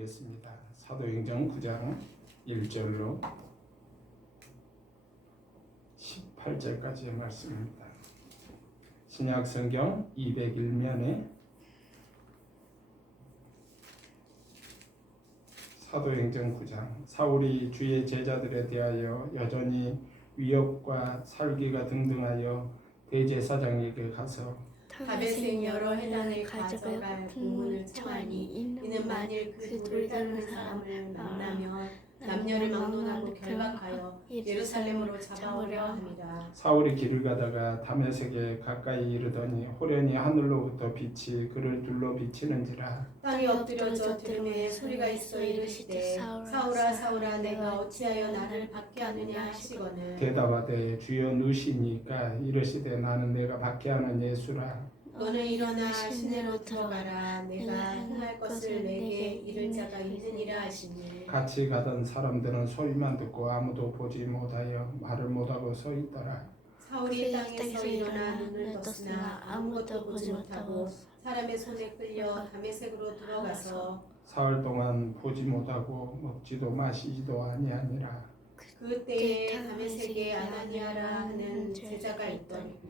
보겠습니다. 사도행전 9장 1절로 18절까지의 말씀입니다. 신약성경 201면에 사도행전 9장 사울이 주의 제자들에 대하여 여전히 위협과 살기가 등등하여 대제사장에게 가서 다메섹 여러 해당에 가져갈 공문을 청하니 이는 만일 그 돌을 따르는 사람을 만나면 남녀를 막론하고 결박하여 예루살렘으로 잡아오려 함이라. 사울이 길을 가다가 다메섹에 가까이 이르더니 호련히 하늘로부터 빛이 그를 둘러 비치는지라. 땅이 엎드려져 들음에 소리가 있어 이르시되 사울아 사울아 내가 어찌하여 나를 박해하느냐 하시거늘 대답하되 주여 누시니까 이르시되 나는 내가 박해하는 예수라. 너는 일어나 시내로 들어가라. 내가 행할 것을 내게 이를 자가 있느니라 하시니 같이 가던 사람들은 소리만 듣고 아무도 보지 못하여 말을 못하고 서 있더라. 사울이 땅에서 일어나 눈을 떴으나 아무것도 보지 못하고 사람의 손에 끌려 다메섹으로 들어가서 사흘 동안 보지 못하고 먹지도 마시지도 아니하니라. 그때에 다메섹에 아나니아라 하는 제자가 있더니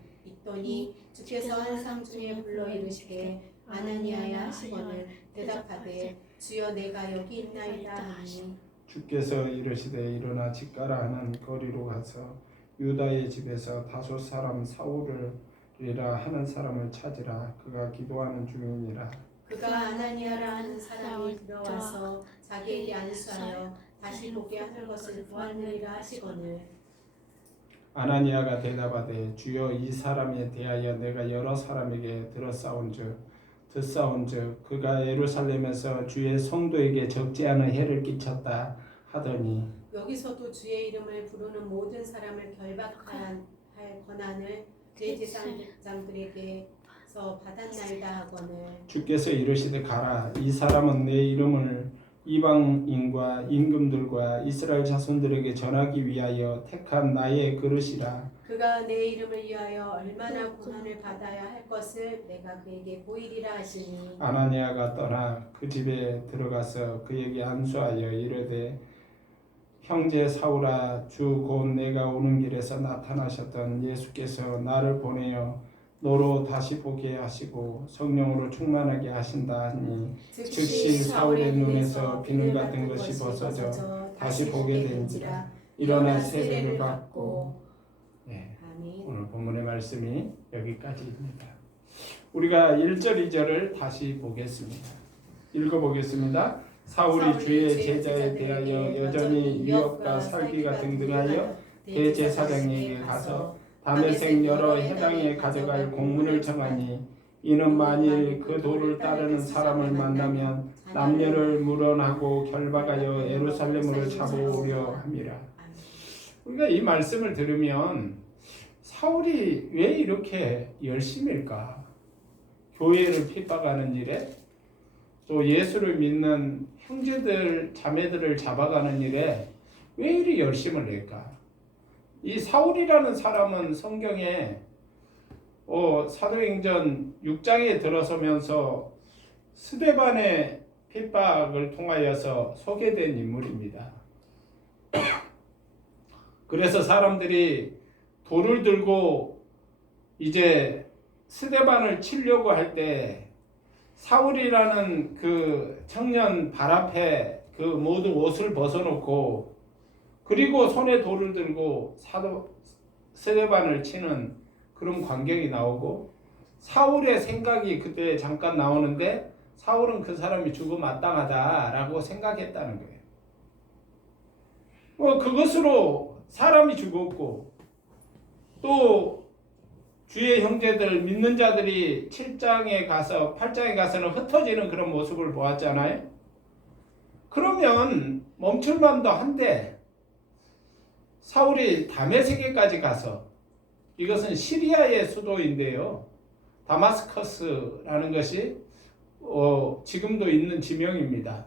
주께서 환상 중에 불러 이르시되 아나니아야 하시거늘 대답하되 주여 내가 여기 있나이다 하니 주께서 이르시되 일어나 집 가라 하는 거리로 가서 유다의 집에서 다소 사람 사울이라 하는 사람을 찾으라. 그가 기도하는 중이니라. 그가 아나니아라 하는 사람이 들어와서 자기에게 안수하여 다시 보게 하는 것을 보았느니라 하시거늘 아나니아가 대답하되 주여 이 사람에 대하여 내가 여러 사람에게 듣사온즉 그가 예루살렘에서 주의 성도에게 적지 않은 해를 끼쳤다 하더니 여기서도 주의 이름을 부르는 모든 사람을 결박할 권한을 대제사장들에게서 받았나이다 하거늘 주께서 이르시되 가라. 이 사람은 내 이름을 이방인과 임금들과 이스라엘 자손들에게 전하기 위하여 택한 나의 그릇이라. 그가 내 이름을 위하여 얼마나 고난을 받아야 할 것을 내가 그에게 보이리라 하시니 아나니아가 떠나 그 집에 들어가서 그에게 안수하여 이르되 형제 사울아 주 곧 내가 오는 길에서 나타나셨던 예수께서 나를 보내어 너로 다시 보게 하시고 성령으로 충만하게 하신다 하니 즉시 사울의 눈에서 비늘 같은 것이 벗어져 다시 보게 된지라. 일어나 세례를 받고. 아멘. 오늘 본문의 말씀이 여기까지입니다. 우리가 1절 2절을 다시 보겠습니다. 읽어보겠습니다. 사울이 주의 제자에 대하여 여전히 위협과 살기가 등등하여 대제사장에게 가서 다메섹 여러 해당에 가져갈 공문을 청하니 이는 만일 그 도를 따르는 사람을 만나면 남녀를 물어나고 결박하여 예루살렘으로 잡아오려 함이라. 우리가 이 말씀을 들으면 사울이 왜 이렇게 열심일까? 교회를 핍박하는 일에 또 예수를 믿는 형제들 자매들을 잡아가는 일에 왜 이리 열심을 낼까? 이 사울이라는 사람은 성경에 사도행전 6장에 들어서면서 스데반의 핍박을 통하여서 소개된 인물입니다. 그래서 사람들이 돌을 들고 이제 스데반을 치려고 할 때 사울이라는 그 청년 발 앞에 그 모든 옷을 벗어놓고 그리고 손에 돌을 들고 스데반을 치는 그런 광경이 나오고 사울의 생각이 그때 잠깐 나오는데 사울은 그 사람이 죽어마땅하다라고 생각했다는 거예요. 그것으로 사람이 죽었고 또 주의 형제들 믿는 자들이 7장에 가서 8장에 가서는 흩어지는 그런 모습을 보았잖아요. 그러면 멈출만도 한데 사울이 다메섹에까지 가서 이것은 시리아의 수도인데요. 다마스커스라는 것이 지금도 있는 지명입니다.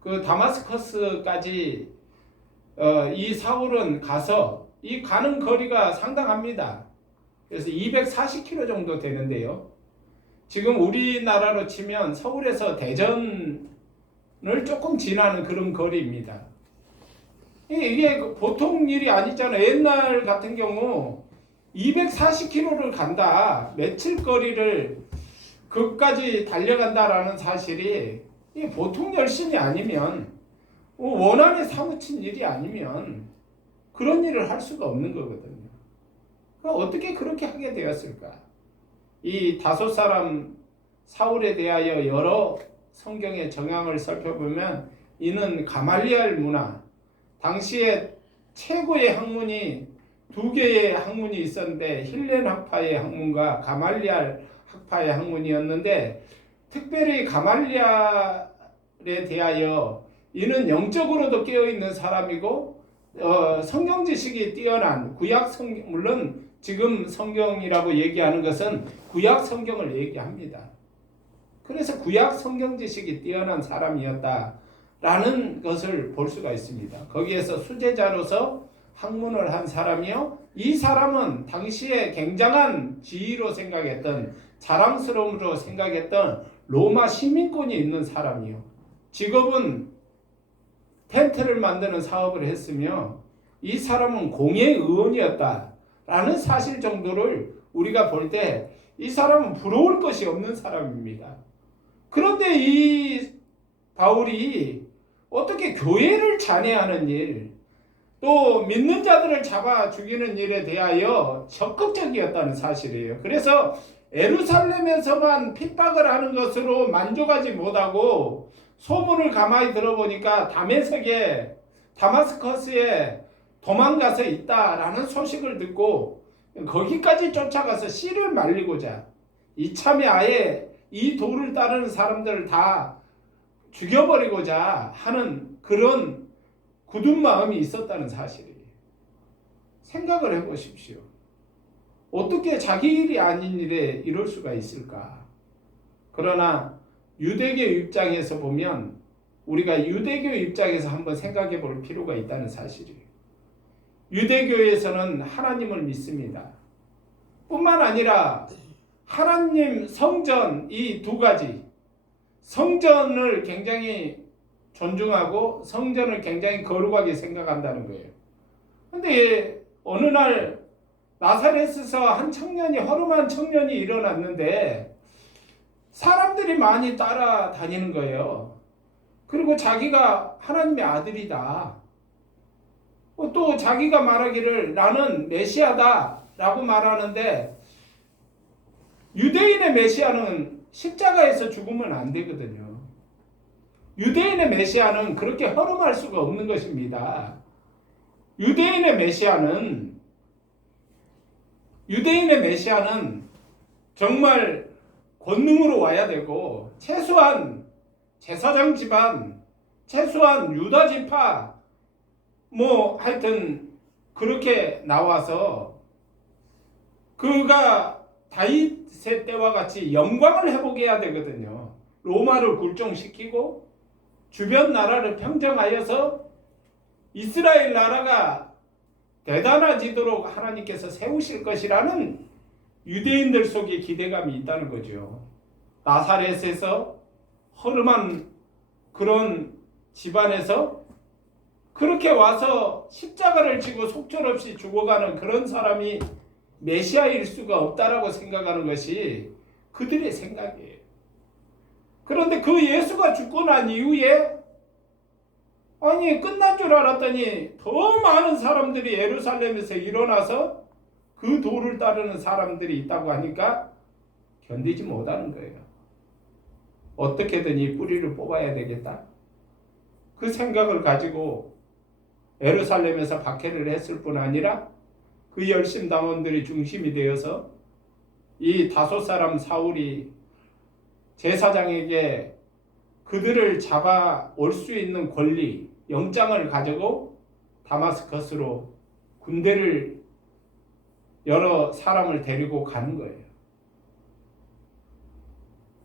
그 다마스커스까지 이 사울은 가서 이 가는 거리가 상당합니다. 그래서 240km 정도 되는데요. 지금 우리나라로 치면 서울에서 대전 조금 지나는 그런 거리입니다. 이게 보통 일이 아니잖아요. 옛날 같은 경우 240km를 간다, 며칠 거리를 그까지 달려간다라는 사실이 이게 보통 열심이 아니면, 원한에 사무친 일이 아니면 그런 일을 할 수가 없는 거거든요. 어떻게 그렇게 하게 되었을까? 이 다섯 사람 사울에 대하여 여러 성경의 정황을 살펴보면 이는 가말리엘 문화, 당시에 최고의 학문이 두 개의 학문이 있었는데 힐렌 학파의 학문과 가말리엘 학파의 학문이었는데, 특별히 가말리엘에 대하여 이는 영적으로도 깨어있는 사람이고 성경 지식이 뛰어난 구약 성경, 물론 지금 성경이라고 얘기하는 것은 구약 성경을 얘기합니다. 그래서 구약 성경 지식이 뛰어난 사람이었다라는 것을 볼 수가 있습니다. 거기에서 수제자로서 학문을 한 사람이요, 이 사람은 당시에 굉장한 지위로 생각했던, 자랑스러움으로 생각했던 로마 시민권이 있는 사람이요, 직업은 텐트를 만드는 사업을 했으며 이 사람은 공예의원이었다라는 사실 정도를 우리가 볼 때 이 사람은 부러울 것이 없는 사람입니다. 그런데 이 바울이 어떻게 교회를 잔해하는 일, 또 믿는 자들을 잡아 죽이는 일에 대하여 적극적이었다는 사실이에요. 그래서 예루살렘에서만 핍박을 하는 것으로 만족하지 못하고 소문을 가만히 들어보니까 다마스커스에 도망가서 있다라는 소식을 듣고 거기까지 쫓아가서 씨를 말리고자, 이참에 아예 이 도를 따르는 사람들을 다 죽여버리고자 하는 그런 굳은 마음이 있었다는 사실이에요. 생각을 해보십시오. 어떻게 자기 일이 아닌 일에 이럴 수가 있을까? 그러나 유대교 입장에서 보면, 우리가 유대교 입장에서 한번 생각해 볼 필요가 있다는 사실이에요. 유대교에서는 하나님을 믿습니다. 뿐만 아니라 하나님, 성전, 이 두 가지, 성전을 굉장히 존중하고 성전을 굉장히 거룩하게 생각한다는 거예요. 그런데 어느 날 나사렛에서 한 청년이, 허름한 청년이 일어났는데 사람들이 많이 따라다니는 거예요. 그리고 자기가 하나님의 아들이다, 또 자기가 말하기를 나는 메시아다 라고 말하는데, 유대인의 메시아는 십자가에서 죽으면 안 되거든요. 유대인의 메시아는 그렇게 허름할 수가 없는 것입니다. 유대인의 메시아는 정말 권능으로 와야 되고, 최소한 제사장 집안, 최소한 유다 지파, 하여튼 그렇게 나와서 그가 다윗의 때와 같이 영광을 회복해야 되거든요. 로마를 굴종시키고 주변 나라를 평정하여서 이스라엘 나라가 대단해지도록 하나님께서 세우실 것이라는 유대인들 속에 기대감이 있다는 거죠. 나사렛에서 허름한 그런 집안에서 그렇게 와서 십자가를 지고 속절없이 죽어가는 그런 사람이 메시아일 수가 없다라고 생각하는 것이 그들의 생각이에요. 그런데 그 예수가 죽고 난 이후에 끝난 줄 알았더니 더 많은 사람들이 예루살렘에서 일어나서 그 도를 따르는 사람들이 있다고 하니까 견디지 못하는 거예요. 어떻게든 이 뿌리를 뽑아야 되겠다, 그 생각을 가지고 예루살렘에서 박해를 했을 뿐 아니라 그 열심당원들이 중심이 되어서 이 다섯 사람 사울이 제사장에게 그들을 잡아올 수 있는 권리, 영장을 가지고 다마스커스로 군대를, 여러 사람을 데리고 가는 거예요.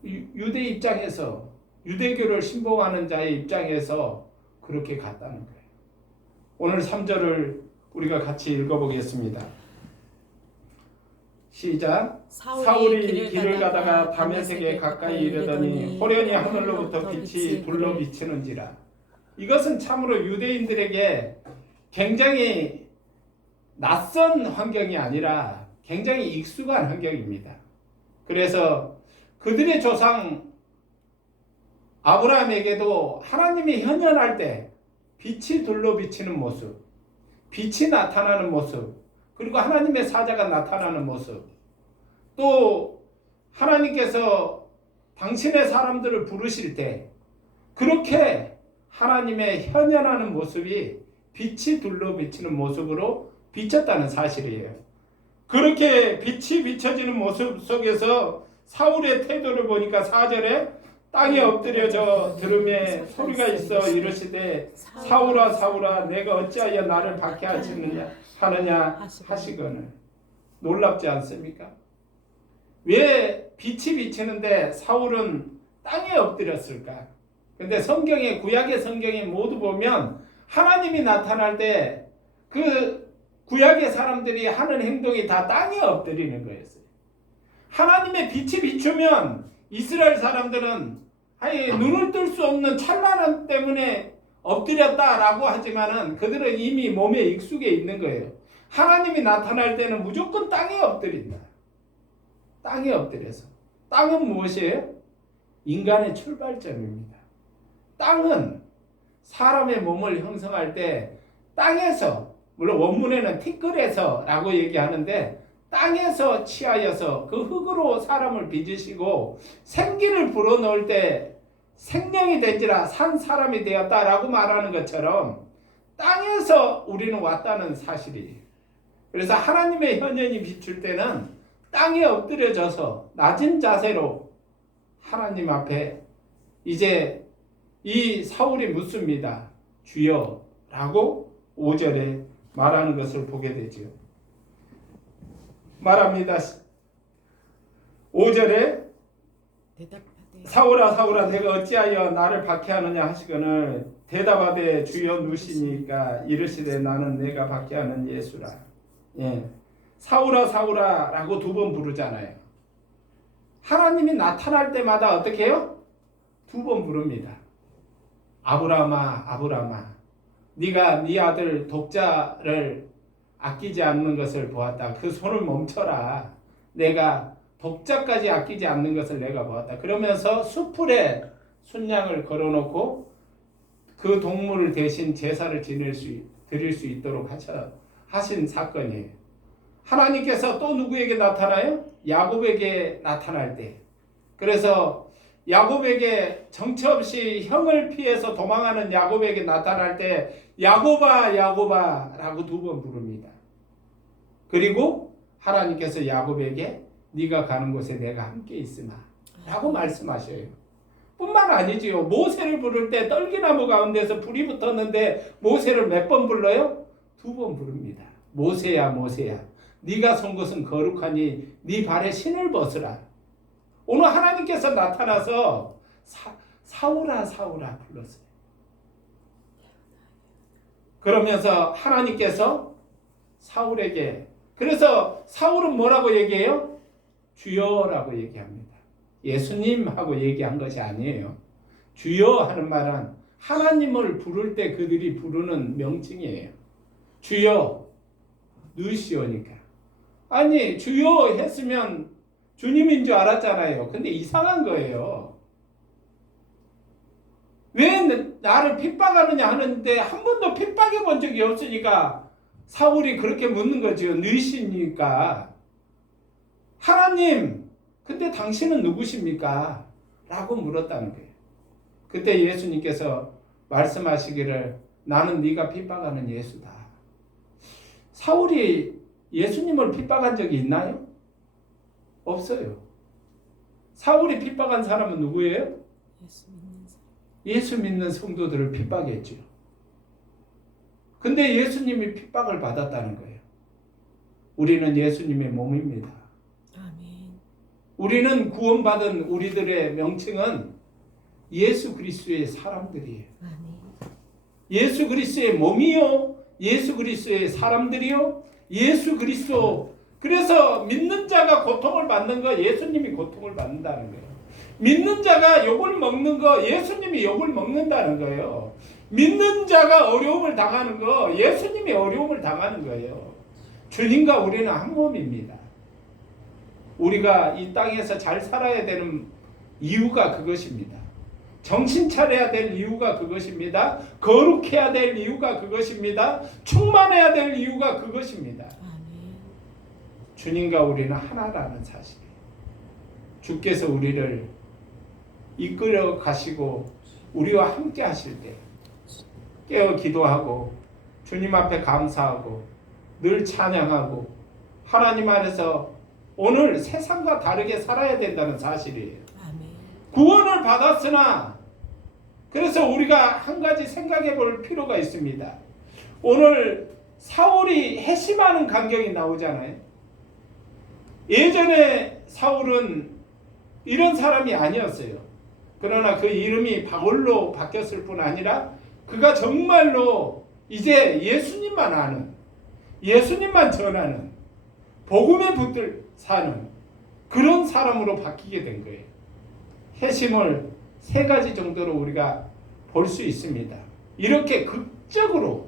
유대 입장에서, 유대교를 신봉하는 자의 입장에서 그렇게 갔다는 거예요. 오늘 3절을 우리가 같이 읽어보겠습니다. 시작. 사울이 길을 가다가 다메섹에 가까이 이르더니 호련히 하늘로부터 빛이 둘러 비치는지라. 이것은 참으로 유대인들에게 굉장히 낯선 환경이 아니라 굉장히 익숙한 환경입니다. 그래서 그들의 조상 아브라함에게도 하나님이 현현할 때 빛이 둘러 비치는 모습, 빛이 나타나는 모습, 그리고 하나님의 사자가 나타나는 모습, 또 하나님께서 당신의 사람들을 부르실 때 그렇게 하나님의 현현하는 모습이 빛이 둘러 비치는 모습으로 비쳤다는 사실이에요. 그렇게 빛이 비춰지는 모습 속에서 사울의 태도를 보니까 4절에 땅에 엎드려져 들음에 소리가 있어 이르시되 사울아 사울아 내가 어찌하여 나를 박해하시느냐 하시거늘. 놀랍지 않습니까? 왜 빛이 비치는데 사울은 땅에 엎드렸을까? 근데 성경에, 구약의 성경에 모두 보면 하나님이 나타날 때 그 구약의 사람들이 하는 행동이 다 땅에 엎드리는 거였어요. 하나님의 빛이 비추면 이스라엘 사람들은 눈을 뜰 수 없는 찬란함 때문에 엎드렸다라고 하지만은 그들은 이미 몸에 익숙해 있는 거예요. 하나님이 나타날 때는 무조건 땅에 엎드린다. 땅에 엎드려서. 땅은 무엇이에요? 인간의 출발점입니다. 땅은 사람의 몸을 형성할 때 땅에서, 물론 원문에는 티끌에서라고 얘기하는데 땅에서 취하여서 그 흙으로 사람을 빚으시고 생기를 불어넣을 때 생명이 된지라 산 사람이 되었다라고 말하는 것처럼 땅에서 우리는 왔다는 사실이에요. 그래서 하나님의 현현이 비출 때는 땅에 엎드려져서 낮은 자세로 하나님 앞에 이제 이 사울이 묻습니다. 주여 라고 5절에 말하는 것을 보게 되죠. 말합니다. 5절에 사울아 사울아 내가 어찌하여 나를 박해하느냐 하시거늘 대답하되 주여 누시니까 이르시되 나는 내가 박해하는 예수라. 예. 사울아 사울아 라고 2번 부르잖아요. 하나님이 나타날 때마다 어떻게 해요? 2번 부릅니다. 아브라함아 아브라함아 네가 네 아들 독자를 아끼지 않는 것을 보았다. 그 손을 멈춰라. 내가 독자까지 아끼지 않는 것을 내가 보았다. 그러면서 수풀에 순양을 걸어놓고 그 동물을 대신 제사를 드릴 수 있도록 하신 사건이에요. 하나님께서 또 누구에게 나타나요? 야곱에게 나타날 때. 그래서 야곱에게 정처 없이 형을 피해서 도망하는 야곱에게 나타날 때 야곱아 야곱아 라고 2번 부릅니다. 그리고 하나님께서 야곱에게 네가 가는 곳에 내가 함께 있으나 라고 말씀하셔요. 뿐만 아니지요. 모세를 부를 때 떨기나무 가운데서 불이 붙었는데 모세를 몇 번 불러요? 2번 부릅니다. 모세야 모세야 네가 선 곳은 거룩하니 네 발에 신을 벗으라. 오늘 하나님께서 나타나서 사울아 사울아 불렀어요. 그러면서 하나님께서 사울에게, 그래서 사울은 뭐라고 얘기해요? 주여라고 얘기합니다. 예수님하고 얘기한 것이 아니에요. 주여 하는 말은 하나님을 부를 때 그들이 부르는 명칭이에요. 주여 누시오니까. 아니 주여 했으면 주님인 줄 알았잖아요. 근데 이상한 거예요. 왜 나를 핍박하느냐 하는데 한 번도 핍박해 본 적이 없으니까 사울이 그렇게 묻는 거죠. 누시니까. 하나님, 근데 당신은 누구십니까? 라고 물었다는 거예요. 그때 예수님께서 말씀하시기를 나는 네가 핍박하는 예수다. 사울이 예수님을 핍박한 적이 있나요? 없어요. 사울이 핍박한 사람은 누구예요? 예수 믿는 성도들을 핍박했죠. 근데 예수님이 핍박을 받았다는 거예요. 우리는 예수님의 몸입니다. 아멘. 우리는 구원받은 우리들의 명칭은 예수 그리스도의 사람들이에요. 아멘. 예수 그리스도의 몸이요, 예수 그리스도의 사람들이요, 예수 그리스도 그래서 믿는 자가 고통을 받는 거 예수님이 고통을 받는다는 거예요. 믿는 자가 욕을 먹는 거 예수님이 욕을 먹는다는 거예요. 믿는 자가 어려움을 당하는 거 예수님이 어려움을 당하는 거예요. 주님과 우리는 한 몸입니다. 우리가 이 땅에서 잘 살아야 되는 이유가 그것입니다. 정신 차려야 될 이유가 그것입니다. 거룩해야 될 이유가 그것입니다. 충만해야 될 이유가 그것입니다. 주님과 우리는 하나라는 사실이에요. 주께서 우리를 이끌어 가시고 우리와 함께 하실 때 깨어 기도하고 주님 앞에 감사하고 늘 찬양하고 하나님 안에서 오늘 세상과 다르게 살아야 된다는 사실이에요. 구원을 받았으나 그래서 우리가 한 가지 생각해 볼 필요가 있습니다. 오늘 사울이 회심하는 광경이 나오잖아요. 예전에 사울은 이런 사람이 아니었어요. 그러나 그 이름이 바울로 바뀌었을 뿐 아니라 그가 정말로 이제 예수님만 아는, 예수님만 전하는, 복음에 붙들 사는 그런 사람으로 바뀌게 된 거예요. 회심을 세 가지 정도로 우리가 볼 수 있습니다. 이렇게 극적으로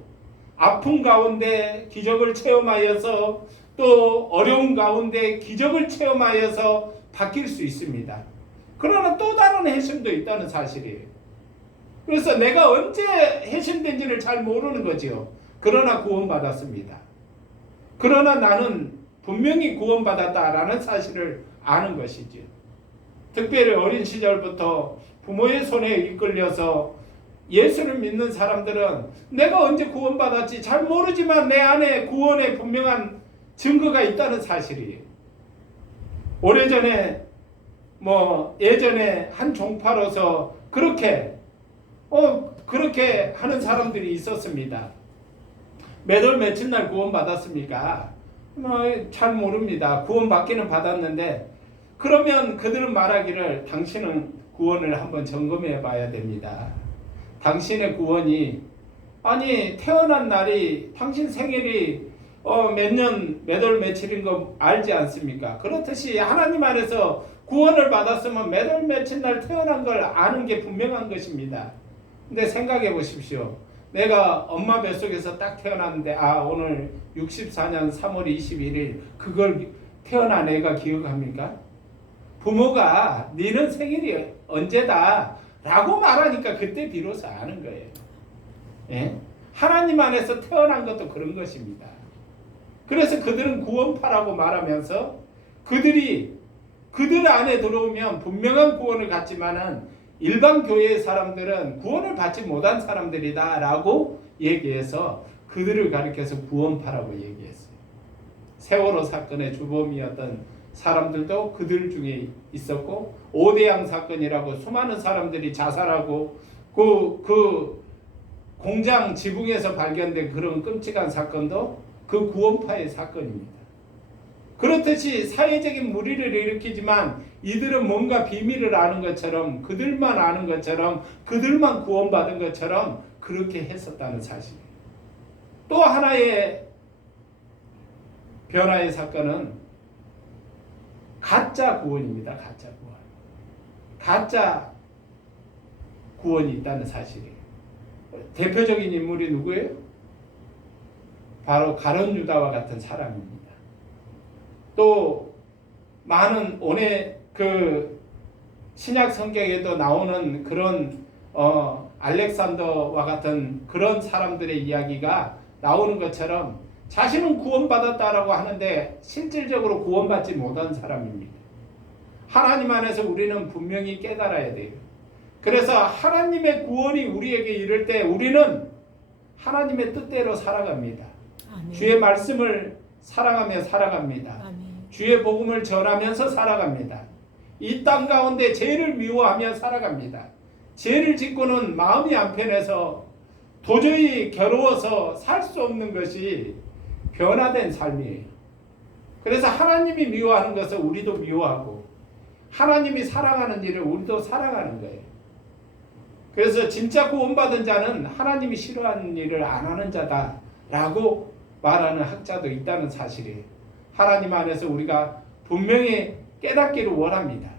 아픔 가운데 기적을 체험하여서 또 어려운 가운데 기적을 체험하여서 바뀔 수 있습니다. 그러나 또 다른 회심도 있다는 사실이에요. 그래서 내가 언제 회심된지를 잘 모르는 거지요. 그러나 구원받았습니다. 그러나 나는 분명히 구원받았다라는 사실을 아는 것이지요. 특별히 어린 시절부터 부모의 손에 이끌려서 예수를 믿는 사람들은 내가 언제 구원받았지 잘 모르지만 내 안에 구원의 분명한 증거가 있다는 사실이에요. 오래전에 예전에 한 종파로서 그렇게 하는 사람들이 있었습니다. 몇 월 며칠 날 구원받았습니까? 잘 모릅니다. 구원받기는 받았는데 그러면 그들은 말하기를 당신은 구원을 한번 점검해 봐야 됩니다. 당신의 구원이 태어난 날이 당신 생일이 몇 월 며칠인 거 알지 않습니까? 그렇듯이 하나님 안에서 구원을 받았으면 몇 월 며칠 날 태어난 걸 아는 게 분명한 것입니다. 근데 생각해 보십시오. 내가 엄마 뱃속에서 딱 태어났는데 오늘 64년 3월 21일 그걸 태어난 애가 기억합니까? 부모가 너는 생일이 언제다 라고 말하니까 그때 비로소 아는 거예요. 예? 하나님 안에서 태어난 것도 그런 것입니다. 그래서 그들은 구원파라고 말하면서 그들 안에 들어오면 분명한 구원을 갖지만은 일반 교회의 사람들은 구원을 받지 못한 사람들이다 라고 얘기해서 그들을 가리켜서 구원파라고 얘기했어요. 세월호 사건의 주범이었던 사람들도 그들 중에 있었고 오대양 사건이라고 수많은 사람들이 자살하고 그 공장 지붕에서 발견된 그런 끔찍한 사건도 그 구원파의 사건입니다. 그렇듯이 사회적인 무리를 일으키지만 이들은 뭔가 비밀을 아는 것처럼 그들만 아는 것처럼 그들만 구원받은 것처럼 그렇게 했었다는 사실이에요. 또 하나의 변화의 사건은 가짜 구원입니다. 가짜 구원. 가짜 구원이 있다는 사실이에요. 대표적인 인물이 누구예요? 바로 가룟 유다와 같은 사람입니다. 또 많은 오늘 그 신약 성경에도 나오는 그런 알렉산더와 같은 그런 사람들의 이야기가 나오는 것처럼 자신은 구원받았다라고 하는데 실질적으로 구원받지 못한 사람입니다. 하나님 안에서 우리는 분명히 깨달아야 돼요. 그래서 하나님의 구원이 우리에게 이를 때 우리는 하나님의 뜻대로 살아갑니다. 아멘. 주의 말씀을 사랑하며 살아갑니다. 아멘. 주의 복음을 전하면서 살아갑니다. 이 땅 가운데 죄를 미워하며 살아갑니다. 죄를 짓고는 마음이 안 편해서 도저히 괴로워서 살 수 없는 것이 변화된 삶이에요. 그래서 하나님이 미워하는 것을 우리도 미워하고 하나님이 사랑하는 일을 우리도 사랑하는 거예요. 그래서 진짜 구원받은 자는 하나님이 싫어하는 일을 안 하는 자다라고 말하는 학자도 있다는 사실이에요. 하나님 안에서 우리가 분명히 깨닫기를 원합니다.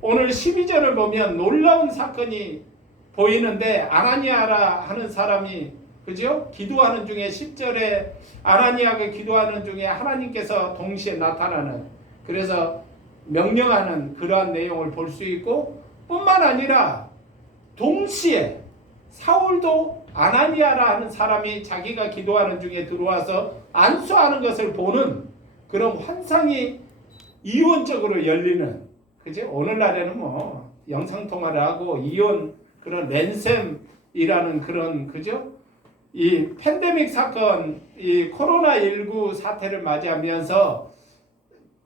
오늘 12절을 보면 놀라운 사건이 보이는데 아나니아라 하는 사람이 그죠? 기도하는 중에 10절에 아나니아가 기도하는 중에 하나님께서 동시에 나타나는 그래서 명령하는 그러한 내용을 볼 수 있고 뿐만 아니라 동시에 사울도 아나니아라 하는 사람이 자기가 기도하는 중에 들어와서 안수하는 것을 보는 그런 환상이 이원적으로 열리는 그죠? 오늘날에는 뭐 영상통화를 하고 이원 그런 랜섬이라는 그런 그죠? 이 팬데믹 사건, 이 코로나19 사태를 맞이하면서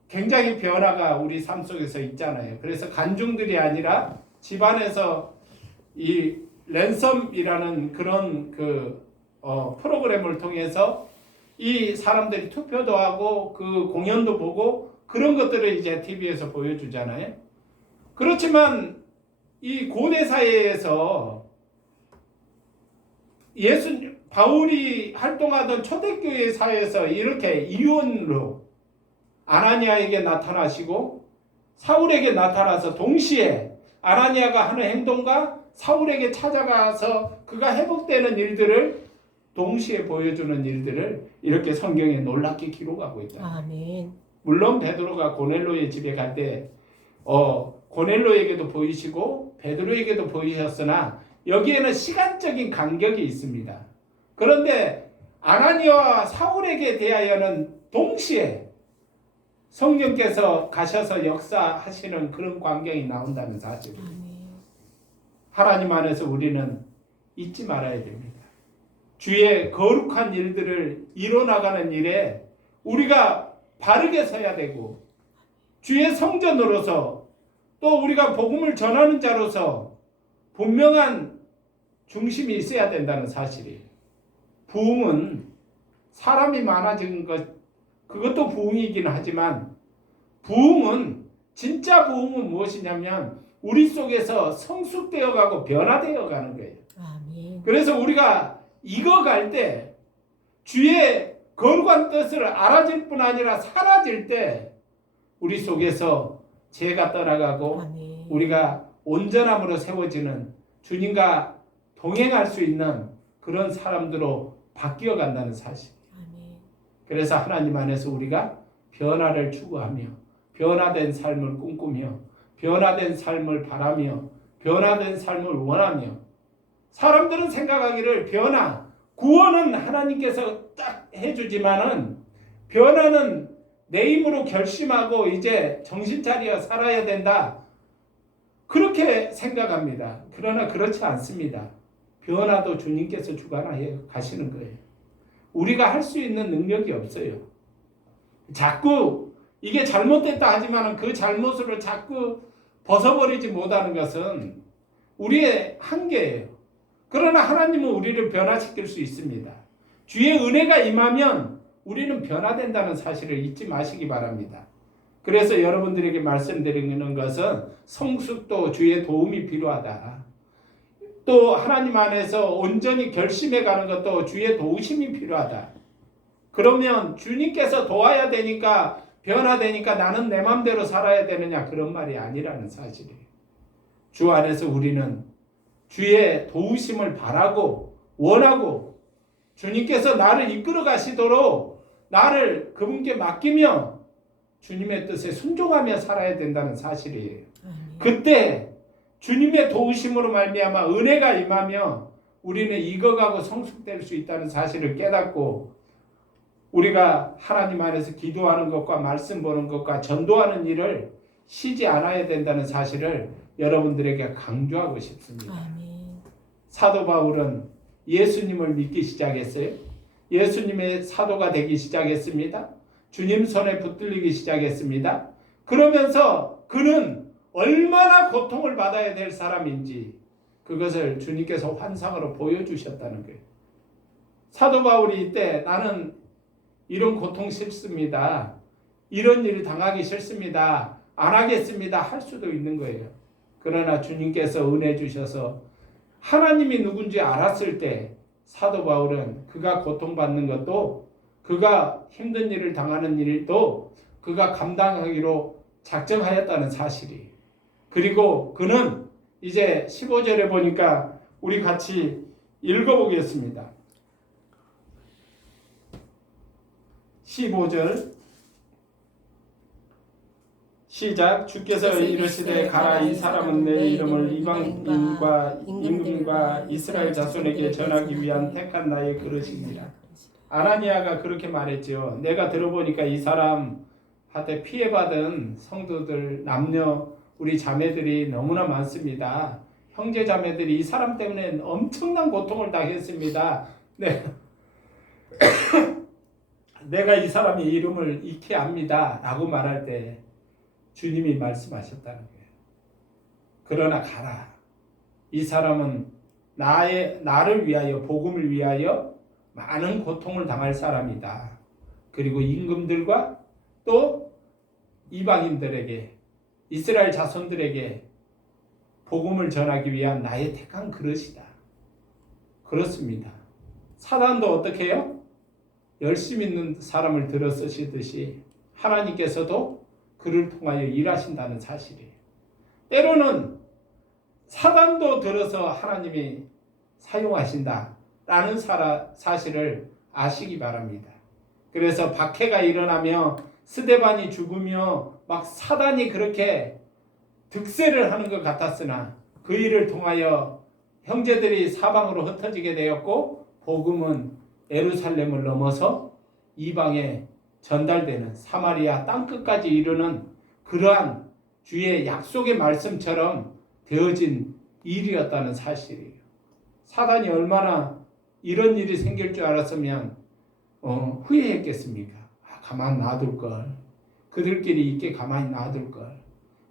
굉장히 변화가 우리 삶 속에서 있잖아요. 그래서 간중들이 아니라 집안에서 이 랜섬이라는 그런 프로그램을 통해서 이 사람들이 투표도 하고 그 공연도 보고 그런 것들을 이제 TV에서 보여주잖아요. 그렇지만 이 고대 사회에서 바울이 활동하던 초대교회 사회에서 이렇게 이원으로 아나니아에게 나타나시고 사울에게 나타나서 동시에 아나니아가 하는 행동과 사울에게 찾아가서 그가 회복되는 일들을 동시에 보여주는 일들을 이렇게 성경에 놀랍게 기록하고 있다. 아멘. 물론 베드로가 고넬로의 집에 갈 때 고넬로에게도 보이시고 베드로에게도 보이셨으나 여기에는 시간적인 간격이 있습니다. 그런데 아나니아와 사울에게 대하여는 동시에 성령께서 가셔서 역사하시는 그런 광경이 나온다는 사실. 하나님 안에서 우리는 잊지 말아야 됩니다. 주의 거룩한 일들을 이뤄나가는 일에 우리가 바르게 서야 되고 주의 성전으로서 또 우리가 복음을 전하는 자로서 분명한 중심이 있어야 된다는 사실이에요. 부흥은 사람이 많아진 것 그것도 부흥이긴 하지만 부흥은 진짜 부흥은 무엇이냐면 우리 속에서 성숙되어가고 변화되어가는 거예요. 아멘. 그래서 우리가 익어갈 때 주의 거룩한 뜻을 알아질 뿐 아니라 사라질 때 우리 속에서 죄가 떠나가고 아멘. 우리가 온전함으로 세워지는 주님과 동행할 수 있는 그런 사람들로 바뀌어 간다는 사실. 아멘. 그래서 하나님 안에서 우리가 변화를 추구하며 변화된 삶을 꿈꾸며 변화된 삶을 바라며 변화된 삶을 원하며 사람들은 생각하기를 구원은 하나님께서 딱 해주지만은 변화는 내 힘으로 결심하고 이제 정신 차려 살아야 된다. 그렇게 생각합니다. 그러나 그렇지 않습니다. 변화도 주님께서 주관하여 가시는 거예요. 우리가 할 수 있는 능력이 없어요. 자꾸 이게 잘못됐다 하지만 그 잘못을 자꾸 벗어버리지 못하는 것은 우리의 한계예요. 그러나 하나님은 우리를 변화시킬 수 있습니다. 주의 은혜가 임하면 우리는 변화된다는 사실을 잊지 마시기 바랍니다. 그래서 여러분들에게 말씀드리는 것은 성숙도 주의 도움이 필요하다. 또 하나님 안에서 온전히 결심해 가는 것도 주의 도우심이 필요하다. 그러면 주님께서 도와야 되니까 변화되니까 나는 내 맘대로 살아야 되느냐 그런 말이 아니라는 사실이에요. 주 안에서 우리는 주의 도우심을 바라고 원하고 주님께서 나를 이끌어 가시도록 나를 그분께 맡기며 주님의 뜻에 순종하며 살아야 된다는 사실이에요. 그때 주님의 도우심으로 말미암아 은혜가 임하며 우리는 익어가고 성숙될 수 있다는 사실을 깨닫고 우리가 하나님 안에서 기도하는 것과 말씀 보는 것과 전도하는 일을 쉬지 않아야 된다는 사실을 여러분들에게 강조하고 싶습니다. 아멘. 사도 바울은 예수님을 믿기 시작했어요. 예수님의 사도가 되기 시작했습니다. 주님 손에 붙들리기 시작했습니다. 그러면서 그는 얼마나 고통을 받아야 될 사람인지 그것을 주님께서 환상으로 보여주셨다는 거예요. 사도 바울이 이때 나는 이런 고통 싫습니다. 이런 일 당하기 싫습니다. 안 하겠습니다. 할 수도 있는 거예요. 그러나 주님께서 은혜 주셔서 하나님이 누군지 알았을 때 사도 바울은 그가 고통받는 것도 그가 힘든 일을 당하는 일도 그가 감당하기로 작정하였다는 사실이. 그리고 그는 이제 15절에 보니까 우리 같이 읽어보겠습니다. 15절 시작. 주께서 이르시되 가라, 이 사람은 내 이름을 이방인과 임금과 이스라엘 자손에게 전하기 위한 택한 나의 그릇이니라. 아나니아가 그렇게 말했죠. 내가 들어보니까 이 사람한테 피해받은 성도들, 남녀, 우리 자매들이 너무나 많습니다. 형제 자매들이 이 사람 때문에 엄청난 고통을 당했습니다. 내가 이 사람의 이름을 익히 압니다 라고 말할 때 주님이 말씀하셨다는 거예요. 그러나 가라. 이 사람은 나를 위하여, 복음을 위하여 많은 고통을 당할 사람이다. 그리고 임금들과 또 이방인들에게, 이스라엘 자손들에게 복음을 전하기 위한 나의 택한 그릇이다. 그렇습니다. 사단도 어떻게 해요? 열심 있는 사람을 들어 쓰시듯이 하나님께서도 그를 통하여 일하신다는 사실이에요. 때로는 사단도 들어서 하나님이 사용하신다라는 사실을 아시기 바랍니다. 그래서 박해가 일어나며 스데반이 죽으며 막 사단이 그렇게 득세를 하는 것 같았으나 그 일을 통하여 형제들이 사방으로 흩어지게 되었고 복음은 예루살렘을 넘어서 이방에 전달되는 사마리아 땅끝까지 이르는 그러한 주의 약속의 말씀처럼 되어진 일이었다는 사실이에요. 사단이 얼마나 이런 일이 생길 줄 알았으면 후회했겠습니까? 가만 놔둘 걸. 그들끼리 있게 가만히 놔둘 걸.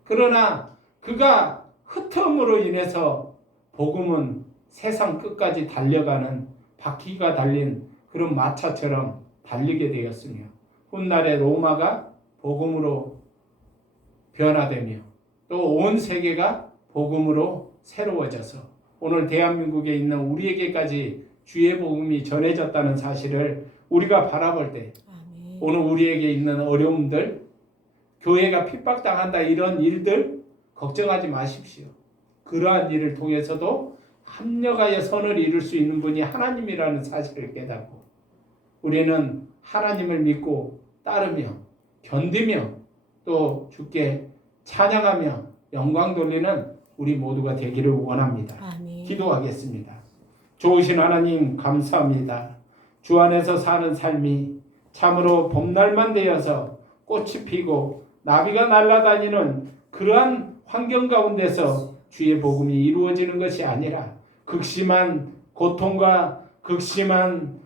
그러나 그가 흩음으로 인해서 복음은 세상 끝까지 달려가는 바퀴가 달린 그런 마차처럼 달리게 되었으며 훗날에 로마가 복음으로 변화되며 또 온 세계가 복음으로 새로워져서 오늘 대한민국에 있는 우리에게까지 주의 복음이 전해졌다는 사실을 우리가 바라볼 때 오늘 우리에게 있는 어려움들, 교회가 핍박당한다 이런 일들 걱정하지 마십시오. 그러한 일을 통해서도 합력하여 선을 이룰 수 있는 분이 하나님이라는 사실을 깨닫고 우리는 하나님을 믿고 따르며 견디며 또 주께 찬양하며 영광 돌리는 우리 모두가 되기를 원합니다. 아멘. 기도하겠습니다. 좋으신 하나님 감사합니다. 주 안에서 사는 삶이 참으로 봄날만 되어서 꽃이 피고 나비가 날아다니는 그러한 환경 가운데서 주의 복음이 이루어지는 것이 아니라 극심한 고통과 극심한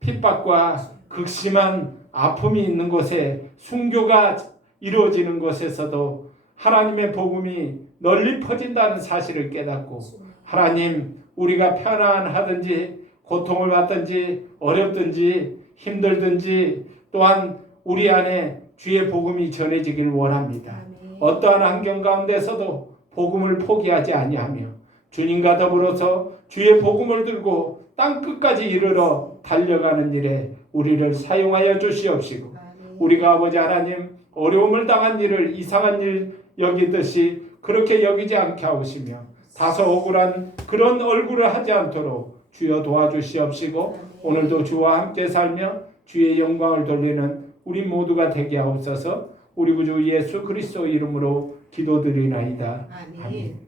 핍박과 극심한 아픔이 있는 곳에 순교가 이루어지는 곳에서도 하나님의 복음이 널리 퍼진다는 사실을 깨닫고 하나님 우리가 편안하든지 고통을 받든지 어렵든지 힘들든지 또한 우리 안에 주의 복음이 전해지길 원합니다. 어떠한 환경 가운데서도 복음을 포기하지 아니하며 주님과 더불어서 주의 복음을 들고 땅끝까지 이르러 달려가는 일에 우리를 사용하여 주시옵시고 우리가 아버지 하나님 어려움을 당한 일을 이상한 일 여기듯이 그렇게 여기지 않게 하시며 다소 억울한 그런 얼굴을 하지 않도록 주여 도와주시옵시고 오늘도 주와 함께 살며 주의 영광을 돌리는 우리 모두가 되게 하옵소서. 우리 구주 예수 그리스도 이름으로 기도드리나이다. 아멘.